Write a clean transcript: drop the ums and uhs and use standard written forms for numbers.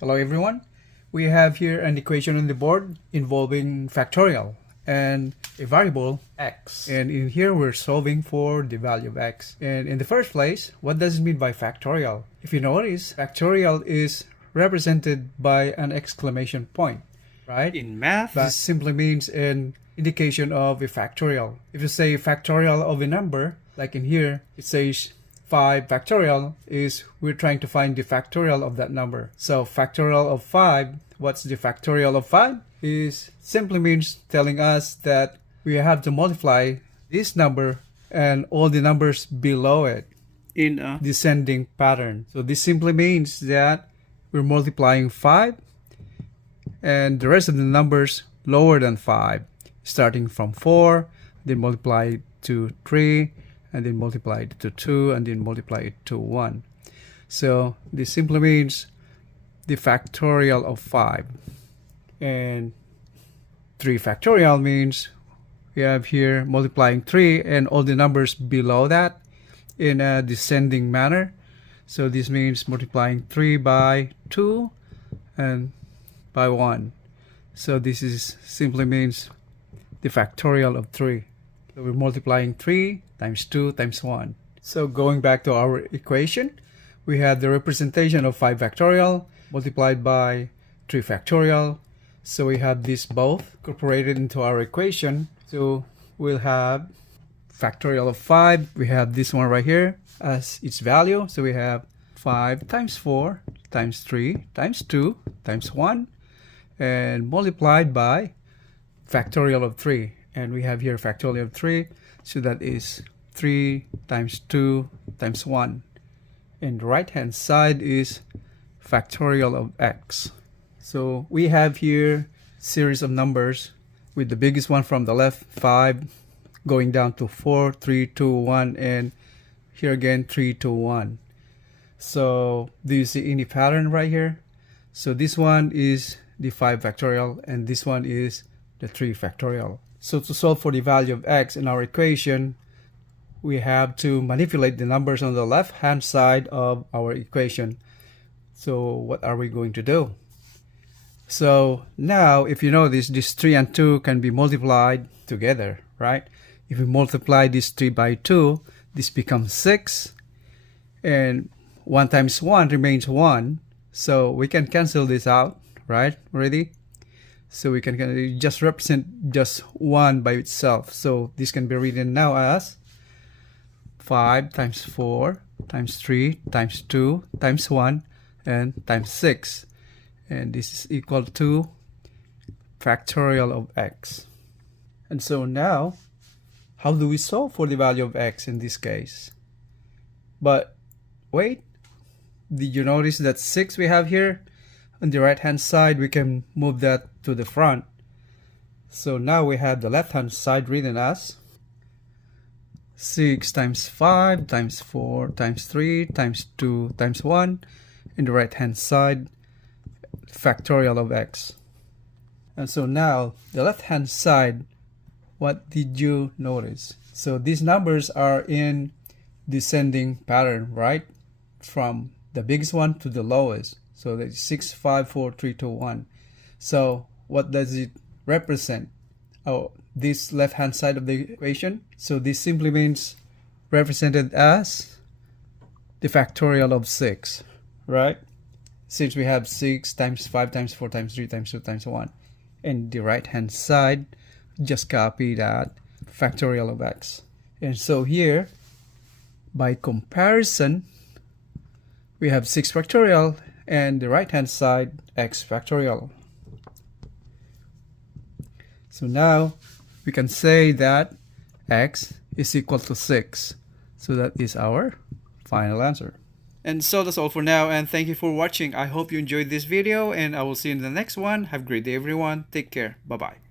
Hello everyone. We have here an equation on the board involving factorial and a variable x. And in here we're solving for the value of x. And in the first place, what does it mean by factorial? If you notice, factorial is represented by an exclamation point, right? In math, this simply means an indication of a factorial. If you say factorial of a number, like in here, it says 5 factorial is we're trying to find the factorial of that number. So factorial of 5, what's the factorial of 5? Is simply means telling us that we have to multiply this number and all the numbers below it in a descending pattern. So this simply means that we're multiplying 5 and the rest of the numbers lower than 5, starting from 4, then multiply to 3, and then multiply it to 2, and then multiply it to 1. So this simply means the factorial of 5. And 3 factorial means we have here multiplying 3 and all the numbers below that in a descending manner. So this means multiplying 3 by 2 and by 1. So this is simply means the factorial of 3. So we're multiplying 3 times 2 times 1. So going back to our equation, we have the representation of 5 factorial multiplied by 3 factorial. So we have this both incorporated into our equation. So we'll have factorial of 5. We have this one right here as its value. So we have 5 times 4 times 3 times 2 times 1 and multiplied by factorial of 3. And we have here factorial of 3, so that is 3 times 2 times 1. And the right hand side is factorial of x. So we have here series of numbers with the biggest one from the left, 5, going down to 4, 3, 2, 1, and here again 3, 2, 1. So do you see any pattern right here? So this one is the 5 factorial and this one is the 3 factorial. So to solve for the value of x in our equation, we have to manipulate the numbers on the left hand side of our equation. So what are we going to do? So now if you notice, this 3 and 2 can be multiplied together, right? If we multiply this 3 by 2, this becomes 6 and 1 times 1 remains 1. So we can cancel this out, right? Already. So we can just represent just 1 by itself. So this can be written now as 5 times 4 times 3 times 2 times 1 and times 6. And this is equal to factorial of x. And so now, how do we solve for the value of x in this case? But wait, did you notice that 6 we have here? On the right hand side, we can move that to the front. So now we have the left hand side written as 6 times 5 times 4 times 3 times 2 times 1. In the right hand side, factorial of x. And so now the left hand side, what did you notice? So these numbers are in descending pattern, right? From the biggest one to the lowest. So that's 6, 5, 4, 3, 2, 1. So what does it represent? Oh, this left hand side of the equation. So this simply means represented as the factorial of 6, right? Since we have 6 times 5 times 4 times 3 times 2 times 1. And the right hand side, just copy that factorial of x. And so here, by comparison, we have 6 factorial and the right hand side x factorial. So now we can say that x is equal to 6. So that is our final answer. And so that's all for now, and thank you for watching. I hope you enjoyed this video and I will see you in the next one. Have a great day everyone. Take care. Bye bye.